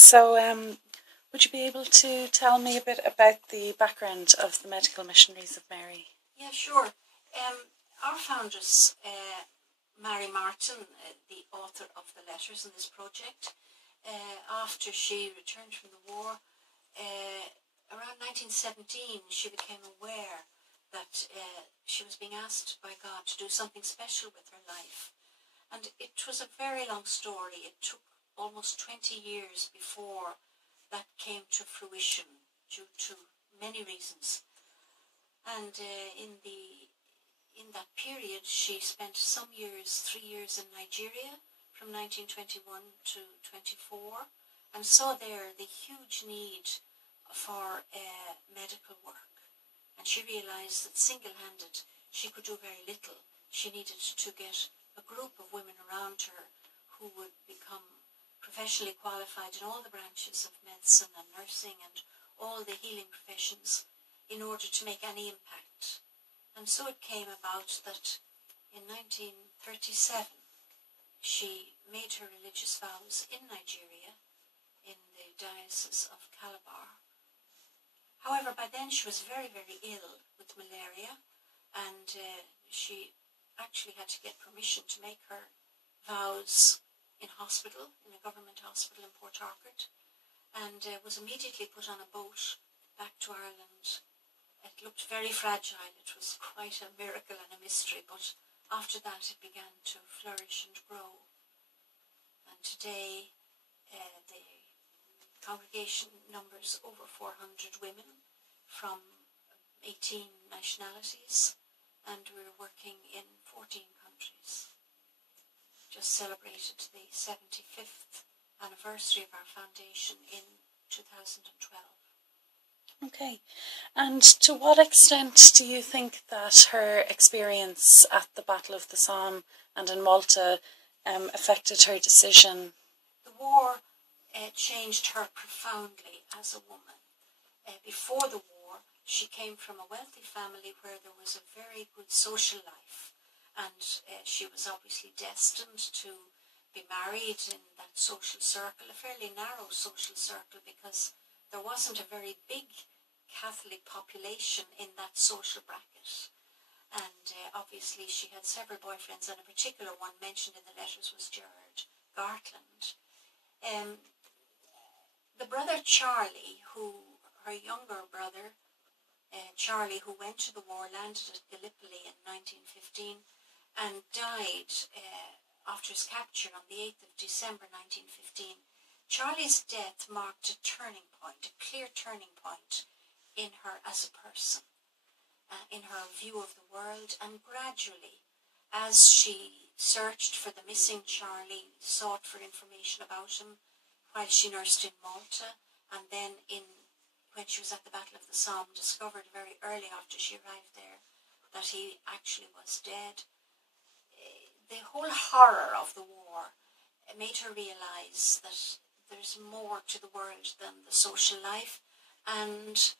So, would you be able to tell me a bit about the background of the Medical Missionaries of Mary? Yeah, sure. Our foundress, Mary Martin, the author of the letters in this project, after she returned from the war, around 1917, she became aware that she was being asked by God to do something special with her life. And it was a very long story. It took almost 20 years before that came to fruition due to many reasons. And in that period, she spent some years, 3 years in Nigeria, from 1921 to 24, and saw there the huge need for medical work. And she realised that single-handed she could do very little. She needed to get a group of women around her who would become professionally qualified in all the branches of medicine and nursing and all the healing professions in order to make any impact. And so it came about that in 1937 she made her religious vows in Nigeria, in the diocese of Calabar. However, by then she was very, very ill with malaria, and she actually had to get permission to make her vows in hospital, in a government hospital in Port Harcourt, and was immediately put on a boat back to Ireland. It looked very fragile. It was quite a miracle and a mystery, but after that it began to flourish and grow. And today the congregation numbers over 400 women from 18 nationalities, and we're working in 14 countries. Just celebrated the 75th anniversary of our foundation in 2012. Okay, and to what extent do you think that her experience at the Battle of the Somme and in Malta affected her decision? The war changed her profoundly as a woman. Before the war, she came from a wealthy family where there was a very good social life, and she was obviously destined to be married in that social circle, a fairly narrow social circle, because there wasn't a very big Catholic population in that social bracket. And obviously she had several boyfriends, and a particular one mentioned in the letters was Gerard Gartland. The brother Charlie, her younger brother, Charlie, who went to the war, landed at Gallipoli in 1915 and died after his capture on the 8th of December 1915. Charlie's death marked a turning point, a clear turning point in her as a person, in her view of the world, and gradually, as she searched for the missing Charlie, sought for information about him while she nursed in Malta, and then when she was at the Battle of the Somme, discovered very early after she arrived there that he actually was dead. The whole horror of the war made her realise that there's more to the world than the social life, and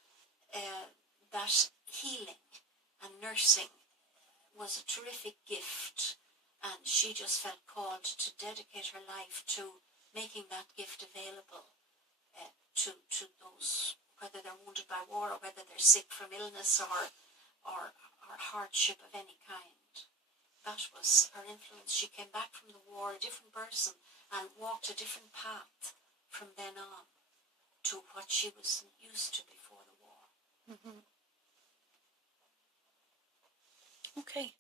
that healing and nursing was a terrific gift, and she just felt called to dedicate her life to making that gift available to those, whether they're wounded by war or whether they're sick from illness or hardship of any kind. That was her influence. She came back from the war a different person and walked a different path from then on to what she was used to before the war. Mm-hmm. Okay.